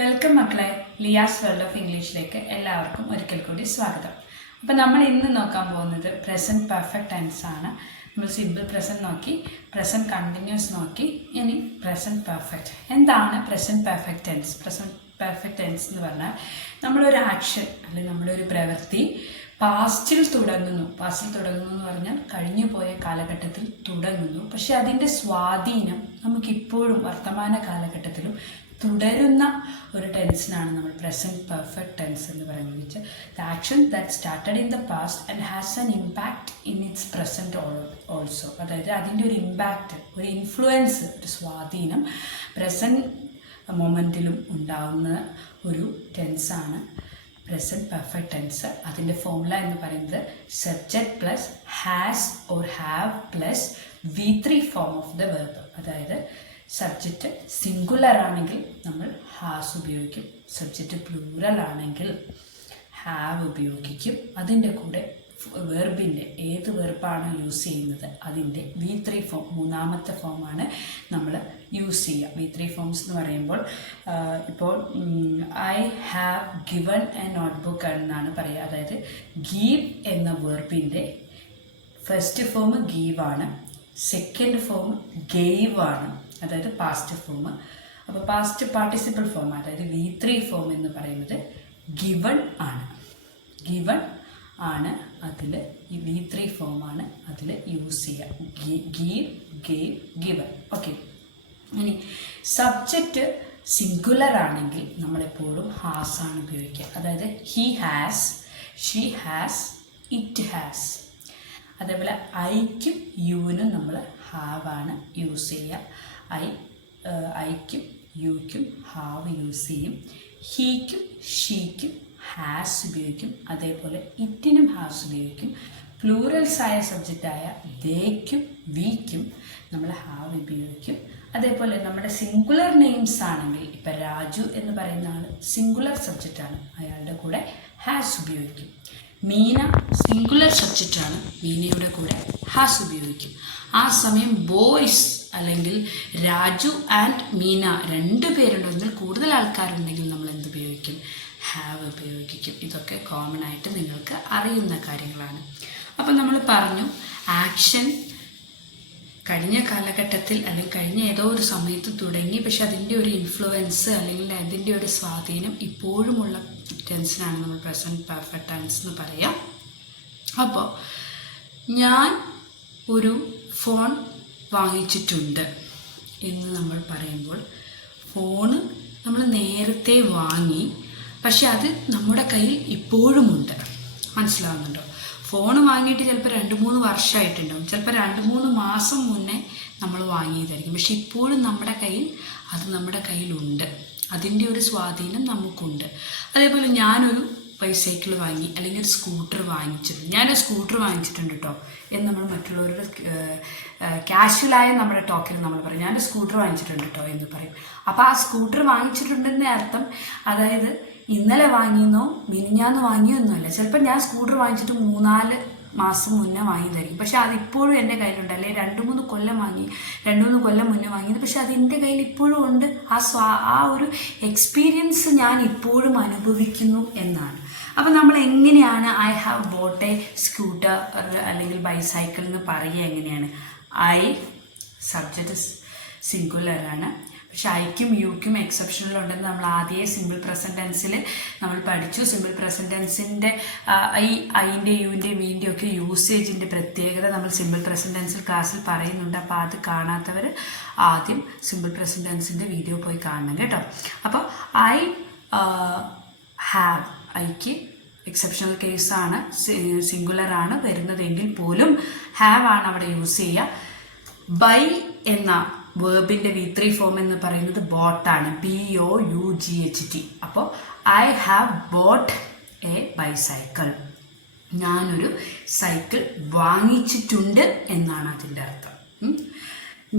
Welcome മക്കളെ, Liyas world of ഇംഗ്ലീഷിലേക്ക് എല്ലാവർക്കും ഒരിക്കൽ കൂടി സ്വാഗതം. അപ്പോൾ നമ്മൾ ഇന്ന് നോക്കാൻ പോകുന്നത് പ്രസൻറ്റ് പെർഫെക്റ്റ് ടെൻസ് ആണ്. നമ്മൾ സിമ്പിൾ പ്രസൻറ്റ് നോക്കി, പ്രസൻറ്റ് കണ്ടിന്യൂസ് നോക്കി, ഇനി പ്രസൻറ്റ് പെർഫെക്റ്റ്. എന്താണ് present perfect tense? Present perfect tense എന്ന് പറഞ്ഞാൽ നമ്മളൊരു ആക്ഷൻ അല്ലെങ്കിൽ നമ്മുടെ ഒരു പ്രവൃത്തി പാസ്റ്റിൽ തുടങ്ങുന്നു എന്ന് പറഞ്ഞാൽ കഴിഞ്ഞു പോയ കാലഘട്ടത്തിൽ തുടങ്ങുന്നു, പക്ഷെ അതിൻ്റെ സ്വാധീനം നമുക്കിപ്പോഴും വർത്തമാന കാലഘട്ടത്തിലും തുടരുന്ന ഒരു ടെൻസിനാണ് നമ്മൾ പ്രസൻറ്റ് പെർഫെക്റ്റ് ടെൻസ് എന്ന് പറയുന്നത്. The action that started in the past and has an impact in its present also. അതായത് അതിൻ്റെ ഒരു ഇമ്പാക്റ്റ്, ഒരു ഇൻഫ്ലുവൻസ്, ഒരു സ്വാധീനം പ്രസൻറ്റ് മൊമെൻറ്റിലും ഉണ്ടാകുന്ന ഒരു ടെൻസാണ് പ്രസൻറ്റ് പെർഫെക്റ്റ് ടെൻസ്. അതിൻ്റെ ഫോർമുല എന്ന് പറയുന്നത് subject plus has or have plus V3 form of the verb. അതായത് സബ്ജക്റ്റ് സിംഗുലർ ആണെങ്കിൽ നമ്മൾ ഹാസ് ഉപയോഗിക്കും, സബ്ജക്റ്റ് പ്ലൂറൽ ആണെങ്കിൽ ഹാവ് ഉപയോഗിക്കും. അതിൻ്റെ കൂടെ വെർബിൻ്റെ ഏത് വെർബാണ് യൂസ് ചെയ്യുന്നത് അതിൻ്റെ V3 ഫോം, മൂന്നാമത്തെ ഫോമാണ് നമ്മൾ യൂസ് ചെയ്യുക. V3 ഫോംസ് എന്ന് പറയുമ്പോൾ ഇപ്പോൾ I have given A notebook എന്നാണ് പറയുക. അതായത് ഗീവ് എന്ന വെർബിൻ്റെ ഫസ്റ്റ് ഫോം ഗീവ് ആണ്, സെക്കൻഡ് ഫോം ഗെയ്വ് ആണ്, അതായത് പാസ്റ്റ് ഫോം. അപ്പോൾ പാസ്റ്റ് പാർട്ടിസിപ്പിൾ ഫോം, അതായത് V3 ഫോം എന്ന് പറയുന്നത് ഗിവൺ ആണ്. ഗിവൺ ആണ് അതിൽ ഈ V3 ഫോമാണ് അതിൽ യൂസ് ചെയ്യുക. Give, gave, given. ഓക്കെ, ഇനി സബ്ജക്റ്റ് സിംഗുലർ ആണെങ്കിൽ നമ്മളെപ്പോഴും ഹാസ് ആണ് ഉപയോഗിക്കുക. അതായത് he has, she has, it has. അതേപോലെ ഐക്കും യുവിനും നമ്മൾ ഹാവ് ആണ് യൂസ് ചെയ്യുക. ഐക്കും യുക്കും ഹാവ് യൂസ് ചെയ്യും. ഹീക്കും ഷീക്കും ഹാസ് ഉപയോഗിക്കും. അതേപോലെ ഇറ്റിനും ഹാസ് ഉപയോഗിക്കും. പ്ലൂറൽസായ സബ്ജക്റ്റായ ദേക്കും വിക്കും നമ്മൾ ഹാവ് ഉപയോഗിക്കും. അതേപോലെ നമ്മുടെ സിംഗുലർ നെയിംസ് ആണെങ്കിൽ ഇപ്പം രാജു എന്ന് പറയുന്ന ആൾ സിംഗുലർ സബ്ജക്റ്റാണ്, അയാളുടെ കൂടെ ഹാസ് ഉപയോഗിക്കും. മീന സിംഗുലർ സബ്ജക്റ്റാണ്, മീനയുടെ കൂടെ ഹാസ് ഉപയോഗിക്കും. ആ സമയം ബോയ്സ് അല്ലെങ്കിൽ രാജു ആൻഡ് മീന രണ്ട് പേരുണ്ടെങ്കിൽ കൂടുതൽ ആൾക്കാരുണ്ടെങ്കിൽ നമ്മൾ എന്ത് ഉപയോഗിക്കും? ഹാവ് ഉപയോഗിക്കും. ഇതൊക്കെ കോമൺ ആയിട്ട് നിങ്ങൾക്ക് അറിയുന്ന കാര്യങ്ങളാണ്. അപ്പം നമ്മൾ പറഞ്ഞു ആക്ഷൻ കഴിഞ്ഞ കാലഘട്ടത്തിൽ അല്ലെങ്കിൽ കഴിഞ്ഞ ഏതോ ഒരു സമയത്ത് തുടങ്ങി, പക്ഷെ അതിൻ്റെ ഒരു ഇൻഫ്ലുവൻസ് അല്ലെങ്കിൽ അതിൻ്റെ ഒരു സ്വാധീനം ഇപ്പോഴുമുള്ള ടെൻസിനാണ് നമ്മൾ പ്രസൻറ്റ് പെർഫെക്റ്റ് ടെൻസ് എന്ന് പറയാം. അപ്പോൾ ഞാൻ ഒരു ഫോൺ വാങ്ങിച്ചിട്ടുണ്ട് എന്ന് നമ്മൾ പറയുമ്പോൾ ഫോണ് നമ്മൾ നേരത്തെ വാങ്ങി, പക്ഷെ അത് നമ്മുടെ കയ്യിൽ ഇപ്പോഴുമുണ്ട്. മനസ്സിലാവുന്നുണ്ടോ? ഫോൺ വാങ്ങിയിട്ട് ചിലപ്പോൾ 2-3 വർഷമായിട്ടുണ്ടാവും, ചിലപ്പോൾ 2-3 മാസം മുന്നേ നമ്മൾ വാങ്ങിയതായിരിക്കും, പക്ഷെ ഇപ്പോഴും നമ്മുടെ കയ്യിൽ അത് നമ്മുടെ കയ്യിലുണ്ട്. അതിൻ്റെ ഒരു സ്വാധീനം നമുക്കുണ്ട്. അതേപോലെ ഞാനൊരു ബൈസൈക്കിൾ വാങ്ങി അല്ലെങ്കിൽ ഒരു സ്കൂട്ടർ വാങ്ങിച്ചിട്ടുണ്ട്, ഞാനൊരു സ്കൂട്ടർ വാങ്ങിച്ചിട്ടുണ്ട് കേട്ടോ എന്ന് നമ്മൾ മറ്റുള്ളവരുടെ കാഷ്വലായ നമ്മുടെ ടോക്കിൽ നമ്മൾ പറയും ഞാനൊരു സ്കൂട്ടർ വാങ്ങിച്ചിട്ടുണ്ട് കേട്ടോ എന്ന് പറയും. അപ്പോൾ ആ സ്കൂട്ടർ വാങ്ങിച്ചിട്ടുണ്ടെന്ന അർത്ഥം അതായത് ഇന്നലെ വാങ്ങിയെന്നോ മിനിഞ്ഞാന്ന് വാങ്ങിയോ ഒന്നുമല്ല. ചിലപ്പോൾ ഞാൻ സ്കൂട്ടർ വാങ്ങിച്ചിട്ട് 3-4 മാസം മുന്നേ വാങ്ങിയതായിരിക്കും, പക്ഷെ അതിപ്പോഴും എൻ്റെ കയ്യിലുണ്ട്. അല്ലെങ്കിൽ 2-3 കൊല്ലം മുന്നേ വാങ്ങിയത്, പക്ഷെ അത് എൻ്റെ കയ്യിൽ ഇപ്പോഴും ഉണ്ട്. ആ ഒരു എക്സ്പീരിയൻസ് ഞാൻ ഇപ്പോഴും അനുഭവിക്കുന്നു എന്നാണ്. അപ്പം നമ്മൾ എങ്ങനെയാണ് I have bought A scooter അല്ലെങ്കിൽ ബൈസൈക്കിൾ എന്ന് പറയുക? എങ്ങനെയാണ്? ഐ സബ്ജക്റ്റ് സിംഗുലറാണ്, പക്ഷെ ഐക്കും യുക്കും എക്സെപ്ഷനിലുണ്ടെന്ന് നമ്മൾ ആദ്യമേ സിമ്പിൾ പ്രസൻറ്റ് ടെൻസിൽ നമ്മൾ പഠിച്ചു. സിമ്പിൾ പ്രസൻറ്റ് ടെൻസിൻ്റെ ഈ ഐൻ്റെ യുവിൻ്റെ വീൻ്റെ ഒക്കെ യൂസേജിൻ്റെ പ്രത്യേകത നമ്മൾ സിമ്പിൾ പ്രസൻറ്റ് ടെൻസിൽ ക്ലാസ്സിൽ പറയുന്നുണ്ട്. അപ്പോൾ അത് കാണാത്തവർ ആദ്യം സിമ്പിൾ പ്രസൻറ്റ് ടെൻസിൻ്റെ വീഡിയോ പോയി കാണണം കേട്ടോ. അപ്പോൾ ഐ ഹാവ്, ഐക്ക് എക്സെപ്ഷണൽ കേസാണ്, സിംഗുലറാണ് വരുന്നതെങ്കിൽ പോലും ഹാവ് ആണ് അവിടെ യൂസ് ചെയ്യുക. ബൈ എന്ന വേർബിൻ്റെ V3 ഫോം എന്ന് പറയുന്നത് ബോട്ടാണ്, BOUGHT. അപ്പോൾ I have bought A bicycle, ഞാനൊരു സൈക്കിൾ വാങ്ങിച്ചിട്ടുണ്ട് എന്നാണ് അതിൻ്റെ അർത്ഥം.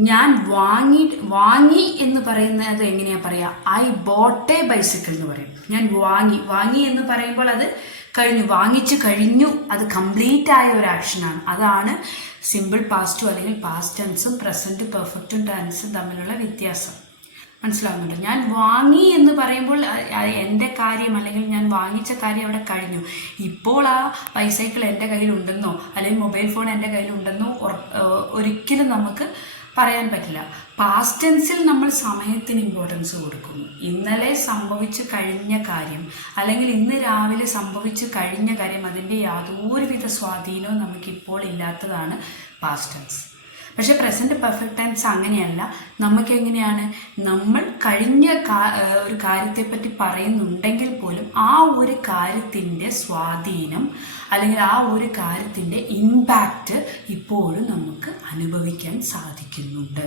ഞാൻ വാങ്ങി എന്ന് പറയുന്നത് എങ്ങനെയാണ് പറയുക? ഐ ബോട്ട് എ ബൈസൈക്കിൾ എന്ന് പറയും. ഞാൻ വാങ്ങി എന്ന് പറയുമ്പോൾ അത് കഴിഞ്ഞു, വാങ്ങിച്ചു കഴിഞ്ഞു, അത് കംപ്ലീറ്റ് ആയ ഒരു ആക്ഷനാണ്. അതാണ് സിമ്പിൾ പാസ്റ്റും അല്ലെങ്കിൽ പാസ്റ്റ് ടെൻസും പ്രസൻറ്റ് പെർഫെക്റ്റും ടെൻസും തമ്മിലുള്ള വ്യത്യാസം. മനസ്സിലാവുന്നുണ്ട്. ഞാൻ വാങ്ങി എന്ന് പറയുമ്പോൾ എൻ്റെ കാര്യം അല്ലെങ്കിൽ ഞാൻ വാങ്ങിച്ച കാര്യം അവിടെ കഴിഞ്ഞു. ഇപ്പോൾ ആ ബൈസൈക്കിൾ എൻ്റെ കയ്യിലുണ്ടെന്നോ അല്ലെങ്കിൽ മൊബൈൽ ഫോൺ എൻ്റെ കയ്യിലുണ്ടെന്നോ ഒരിക്കലും നമുക്ക് പറയാൻ പറ്റില്ല. പാസ്റ്റ് ടെൻസിൽ നമ്മൾ സമയത്തിന് ഇമ്പോർട്ടൻസ് കൊടുക്കുന്നു. ഇന്നലെ സംഭവിച്ചു കഴിഞ്ഞ കാര്യം അല്ലെങ്കിൽ ഇന്ന് രാവിലെ സംഭവിച്ചു കഴിഞ്ഞ കാര്യം, അതിൻ്റെ യാതൊരുവിധ സ്വാധീനവും നമുക്കിപ്പോൾ ഇല്ലാത്തതാണ് പാസ്റ്റ് ടെൻസ്. പക്ഷേ പ്രസൻറ്റ് പെർഫെക്റ്റ് ടെൻസ് അങ്ങനെയല്ല. നമുക്ക് എങ്ങനെയാണ്, നമ്മൾ കഴിഞ്ഞ ഒരു കാര്യത്തെപ്പറ്റി പറയുന്നുണ്ടെങ്കിൽ പോലും ആ ഒരു കാര്യത്തിൻ്റെ സ്വാധീനം അല്ലെങ്കിൽ ആ ഒരു കാര്യത്തിൻ്റെ ഇമ്പാക്റ്റ് ഇപ്പോഴും നമുക്ക് അനുഭവിക്കാൻ സാധിക്കുന്നുണ്ട്.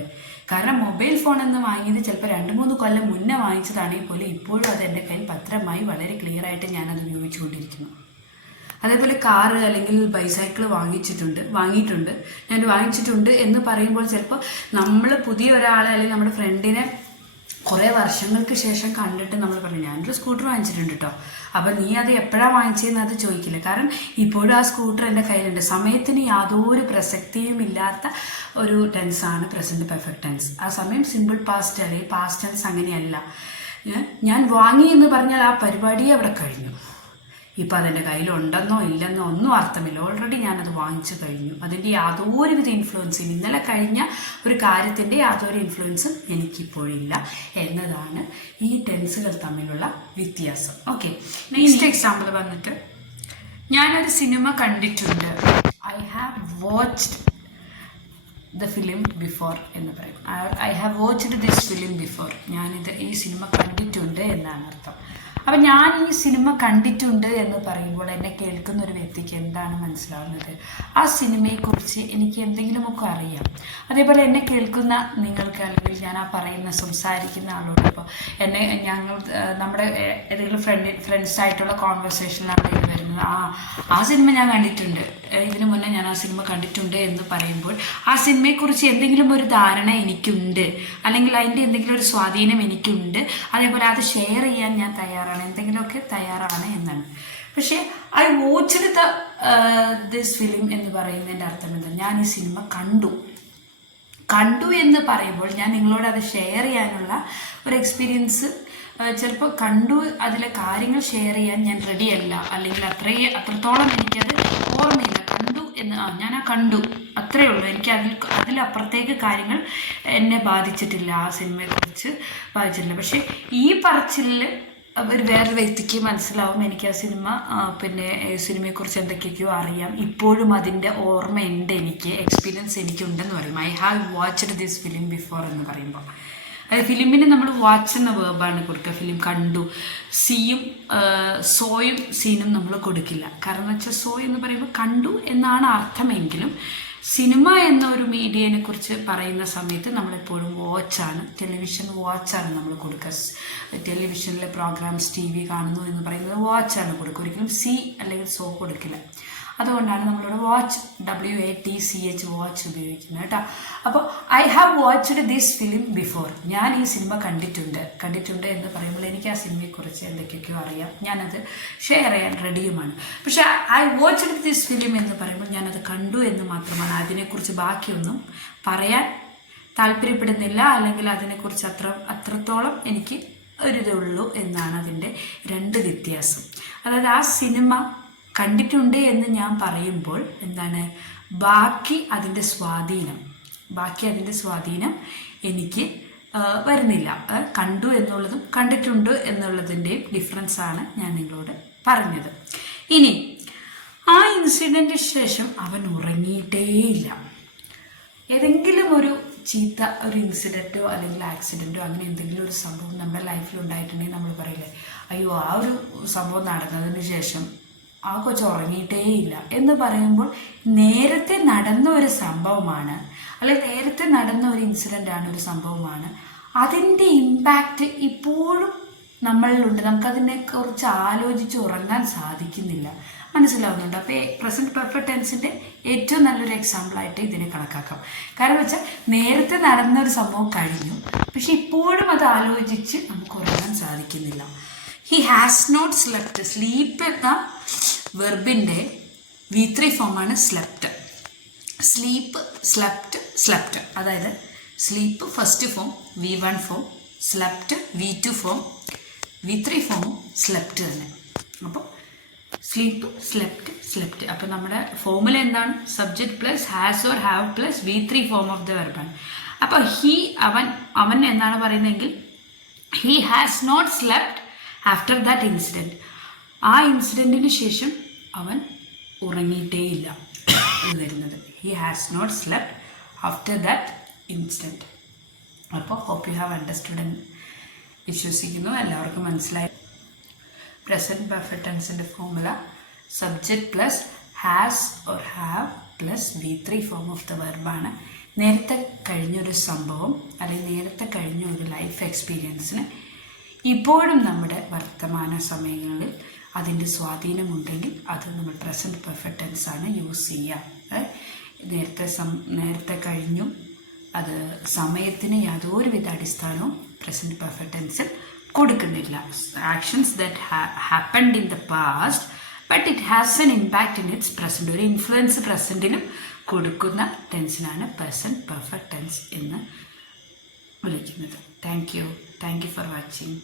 കാരണം മൊബൈൽ ഫോൺ എന്ന് വാങ്ങിയത് ചിലപ്പോൾ 2-3 കൊല്ലം മുന്നേ വാങ്ങിച്ചതാണെങ്കിൽ പോലും ഇപ്പോഴും അത് എൻ്റെ കയ്യിൽ ഭദ്രമായി വളരെ ക്ലിയർ ആയിട്ട് ഞാനത് ഉപയോഗിച്ചുകൊണ്ടിരിക്കുന്നു. അതേപോലെ കാറ് അല്ലെങ്കിൽ ബൈസൈക്കിൾ വാങ്ങിയിട്ടുണ്ട് എന്ന് പറയുമ്പോൾ ചിലപ്പോൾ നമ്മൾ പുതിയ ഒരാളെ അല്ലെങ്കിൽ നമ്മുടെ ഫ്രണ്ടിനെ കുറേ വർഷങ്ങൾക്ക് ശേഷം കണ്ടിട്ട് നമ്മൾ പറയും ഞാനൊരു സ്കൂട്ടർ വാങ്ങിച്ചിട്ടുണ്ട് കേട്ടോ, അപ്പം നീ അത് എപ്പോഴാണ് വാങ്ങിച്ചതെന്ന് അത് ചോദിക്കില്ല. കാരണം ഇപ്പോഴും ആ സ്കൂട്ടർ എൻ്റെ കയ്യിലുണ്ട്. സമയത്തിന് യാതൊരു പ്രസക്തിയും ഇല്ലാത്ത ഒരു ടെൻസാണ് പ്രസൻറ്റ് പെർഫെക്റ്റ് ടെൻസ്. ആ സമയം സിമ്പിൾ പാസ്റ്റ് അല്ലെങ്കിൽ പാസ്റ്റ് ടെൻസ് അങ്ങനെയല്ല. ഞാൻ വാങ്ങി എന്ന് പറഞ്ഞാൽ ആ പരിപാടിയെ അവിടെ കഴിഞ്ഞു. ഇപ്പം അതെൻ്റെ കയ്യിലുണ്ടെന്നോ ഇല്ലെന്നോ ഒന്നും അർത്ഥമില്ല. ഓൾറെഡി ഞാനത് വാങ്ങിച്ചു കഴിഞ്ഞു. അതിൻ്റെ യാതൊരുവിധ ഇൻഫ്ലുവൻസും ഇന്നലെ കഴിഞ്ഞ ഒരു കാര്യത്തിൻ്റെ യാതൊരു ഇൻഫ്ലുവൻസും എനിക്കിപ്പോഴില്ല എന്നതാണ് ഈ ടെൻസുകൾ തമ്മിലുള്ള വ്യത്യാസം. ഓക്കെ, നെക്സ്റ്റ് എക്സാമ്പിൾ വന്നിട്ട് ഞാനൊരു സിനിമ കണ്ടിട്ടുണ്ട്. I have watched the film before എന്ന് പറയും. I have watched this film before. ഈ സിനിമ കണ്ടിട്ടുണ്ട് എന്നാണ് അർത്ഥം. അപ്പം ഞാൻ ഈ സിനിമ കണ്ടിട്ടുണ്ട് എന്ന് പറയുമ്പോൾ എന്നെ കേൾക്കുന്ന ഒരു വ്യക്തിക്ക് എന്താണ് മനസ്സിലാവുന്നത്? ആ സിനിമയെക്കുറിച്ച് എനിക്ക് എന്തെങ്കിലുമൊക്കെ അറിയാം. അതേപോലെ എന്നെ കേൾക്കുന്ന നിങ്ങൾക്ക് അല്ലെങ്കിൽ ഞാൻ ആ സംസാരിക്കുന്ന ആളോട് ഇപ്പോൾ നമ്മുടെ ഏതെങ്കിലും ഫ്രണ്ട്സായിട്ടുള്ള കോൺവെർസേഷനിലാണ് വരുന്നത്. ആ സിനിമ ഞാൻ കണ്ടിട്ടുണ്ട്, ഇതിനു മുന്നേ ഞാൻ ആ സിനിമ കണ്ടിട്ടുണ്ട് എന്ന് പറയുമ്പോൾ ആ സിനിമയെക്കുറിച്ച് എന്തെങ്കിലും ഒരു ധാരണ എനിക്കുണ്ട്, അല്ലെങ്കിൽ അതിൻ്റെ എന്തെങ്കിലും ഒരു സ്വാധീനം എനിക്കുണ്ട്. അതേപോലെ അത് ഷെയർ ചെയ്യാൻ ഞാൻ എന്തെങ്കിലുമൊക്കെ തയ്യാറാണ് എന്നാണ്. പക്ഷേ ഐ വാച്ച്ഡ് ദിസ് ഫിലിം എന്ന് പറയുന്നതിൻ്റെ അർത്ഥം എന്താ? ഞാൻ ഈ സിനിമ കണ്ടു എന്ന് പറയുമ്പോൾ ഞാൻ നിങ്ങളോട് അത് ഷെയർ ചെയ്യാനുള്ള ഒരു എക്സ്പീരിയൻസ് ചിലപ്പോൾ കണ്ടു, അതിലെ കാര്യങ്ങൾ ഷെയർ ചെയ്യാൻ ഞാൻ റെഡിയല്ല, അല്ലെങ്കിൽ അത്രത്തോളം എനിക്കത് ഓർമ്മയില്ല. ഞാൻ കണ്ടു അത്രയേ ഉള്ളൂ. എനിക്ക് അതിലപ്പുറത്തേക്ക് കാര്യങ്ങൾ എന്നെ ബാധിച്ചിട്ടില്ല, ആ സിനിമയെക്കുറിച്ച് ബാധിച്ചിട്ടില്ല. പക്ഷേ ഈ പറച്ചിലിൽ വേറൊരു വ്യക്തിക്ക് മനസ്സിലാവും എനിക്ക് ആ സിനിമയെക്കുറിച്ച് എന്തൊക്കെയൊക്കെയോ അറിയാം, ഇപ്പോഴും അതിൻ്റെ ഓർമ്മയുണ്ട്, എനിക്ക് എക്സ്പീരിയൻസ് എനിക്കുണ്ടെന്ന് പറയും. I have watched this film before എന്ന് പറയുമ്പോൾ അതായത് ഫിലിമിന് നമ്മൾ വാച്ച് എന്ന വേർബാണ് കൊടുക്കുക. ഫിലിം കണ്ടു. സോയും സീനും നമ്മൾ കൊടുക്കില്ല. കാരണം എന്ന് വെച്ചാൽ സോ എന്ന് പറയുമ്പോൾ കണ്ടു എന്നാണ് അർത്ഥമെങ്കിലും സിനിമ എന്ന ഒരു മീഡിയനെ കുറിച്ച് പറയുന്ന സമയത്ത് നമ്മളെപ്പോഴും ടെലിവിഷൻ വാച്ചാണ് നമ്മൾ കൊടുക്കുക. ടെലിവിഷനിലെ പ്രോഗ്രാംസ് TV കാണുന്നു എന്ന് പറയുന്നത് വാച്ചാണ് കൊടുക്കുക, ഒരിക്കലും അല്ലെങ്കിൽ സോ കൊടുക്കില്ല. അതുകൊണ്ടാണ് നമ്മളിവിടെ വാച്ച് WATCH വാച്ച് ഉപയോഗിക്കുന്നത് കേട്ടോ. അപ്പോൾ I have watched this film before. ഞാൻ ഈ സിനിമ കണ്ടിട്ടുണ്ട് എന്ന് പറയുമ്പോൾ എനിക്ക് ആ സിനിമയെക്കുറിച്ച് എന്തൊക്കെയൊക്കെയോ അറിയാം, ഞാനത് ഷെയർ ചെയ്യാൻ റെഡിയുമാണ്. പക്ഷേ ഐ വാച്ച്ഡ് ദിസ് ഫിലിം എന്ന് പറയുമ്പോൾ ഞാനത് കണ്ടു എന്ന് മാത്രമാണ്. അതിനെക്കുറിച്ച് ബാക്കിയൊന്നും പറയാൻ താല്പര്യപ്പെടുന്നില്ല, അല്ലെങ്കിൽ അതിനെക്കുറിച്ച് അത്രത്തോളം എനിക്ക് ഒരിതുള്ളൂ എന്നാണ് അതിൻ്റെ രണ്ട് വ്യത്യാസം. അതായത് ആ സിനിമ കണ്ടിട്ടുണ്ട് എന്ന് ഞാൻ പറയുമ്പോൾ എന്താണ്, ബാക്കി അതിൻ്റെ സ്വാധീനം എനിക്ക് വരുന്നില്ല. കണ്ടു എന്നുള്ളതും കണ്ടിട്ടുണ്ട് എന്നുള്ളതിൻ്റെയും ഡിഫറൻസാണ് ഞാൻ നിങ്ങളോട് പറഞ്ഞത്. ഇനി ആ ഇൻസിഡൻറ്റിന് ശേഷം അവൻ ഉറങ്ങിയിട്ടേയില്ല. ഏതെങ്കിലും ഒരു ഒരു ഇൻസിഡൻറ്റോ അല്ലെങ്കിൽ ആക്സിഡൻറ്റോ അങ്ങനെ എന്തെങ്കിലും ഒരു സംഭവം നമ്മുടെ ലൈഫിൽ ഉണ്ടായിട്ടുണ്ടെങ്കിൽ നമ്മൾ പറയില്ലേ, അയ്യോ ആ ഒരു സംഭവം നടന്നതിന് ശേഷം ആ കൊച്ചു ഉറങ്ങിയിട്ടേയില്ല എന്ന് പറയുമ്പോൾ നേരത്തെ നടന്ന ഒരു സംഭവമാണ്, അല്ലെങ്കിൽ നേരത്തെ നടന്ന ഒരു ഇൻസിഡൻ്റാണ്, ഒരു സംഭവമാണ്. അതിൻ്റെ ഇമ്പാക്റ്റ് ഇപ്പോഴും നമ്മളിലുണ്ട്. നമുക്കതിനെക്കുറിച്ച് ആലോചിച്ച് ഉറങ്ങാൻ സാധിക്കുന്നില്ല. മനസ്സിലാവുന്നുണ്ട്? അപ്പോൾ പ്രസൻറ്റ് പെർഫെക്റ്റ് ടെൻസിൻ്റെ ഏറ്റവും നല്ലൊരു എക്സാമ്പിളായിട്ട് ഇതിനെ കണക്കാക്കാം. കാരണം വെച്ചാൽ നേരത്തെ നടന്നൊരു സംഭവം കഴിഞ്ഞു, പക്ഷെ ഇപ്പോഴും അത് ആലോചിച്ച് നമുക്ക് ഉറങ്ങാൻ സാധിക്കുന്നില്ല. He has not slept. Sleep എന്ന വെർബിൻ്റെ V3 ഫോമാണ് സ്ലെപ്റ്റ്. Sleep, slept. അതായത് sleep first form, V1 form, slept, V2 form, V3 ഫോമും സ്ലെപ്റ്റ് തന്നെ. അപ്പോൾ സ്ലീപ്പ്, സ്ലെപ്റ്റ്. അപ്പോൾ നമ്മുടെ ഫോമുല എന്താണ്? Subject plus has or have plus V3 form of the വെർബാണ്. അപ്പോൾ അവൻ എന്നാണ് പറയുന്നതെങ്കിൽ he has not slept after that incident. ആ ഇൻസിഡൻറ്റിന് ശേഷം അവൻ ഉറങ്ങിയിട്ടേയില്ല എന്ന് വരുന്നത്. He has not slept after that incident. അപ്പോൾ ഹോപ്പ് യു ഹാവ് അണ്ടർസ്റ്റുഡ് എന്ന് വിശ്വസിക്കുന്നു. എല്ലാവർക്കും മനസ്സിലായി. പ്രസൻറ്റ് പെർഫെക്റ്റ് ടെൻസിൻ്റെ formula subject plus has or have plus V3 form of the വെർബാണ്. നേരത്തെ കഴിഞ്ഞൊരു സംഭവം അല്ലെങ്കിൽ നേരത്തെ കഴിഞ്ഞ ഒരു ലൈഫ് എക്സ്പീരിയൻസിന് ഇപ്പോഴും നമ്മുടെ വർത്തമാന സമയങ്ങളിൽ അതിൻ്റെ സ്വാധീനമുണ്ടെങ്കിൽ അത് നമ്മൾ പ്രസൻറ്റ് പെർഫെക്റ്റ് ടെൻസാണ് യൂസ് ചെയ്യുക. നേരത്തെ കഴിഞ്ഞു, അത് സമയത്തിന് യാതൊരുവിധ അടിസ്ഥാനവും പ്രസൻറ്റ് പെർഫെക്റ്റ് ടെൻസിൽ കൊടുക്കുന്നില്ല. Actions that happened in the past but it has N impact in its present. ഒരു ഇൻഫ്ലുവൻസ് പ്രസൻറ്റിലും കൊടുക്കുന്ന ടെൻസിനാണ് പ്രസൻറ്റ് പെർഫെക്റ്റ് ടെൻസ് എന്ന് വിളിക്കുന്നത്. Thank you for watching.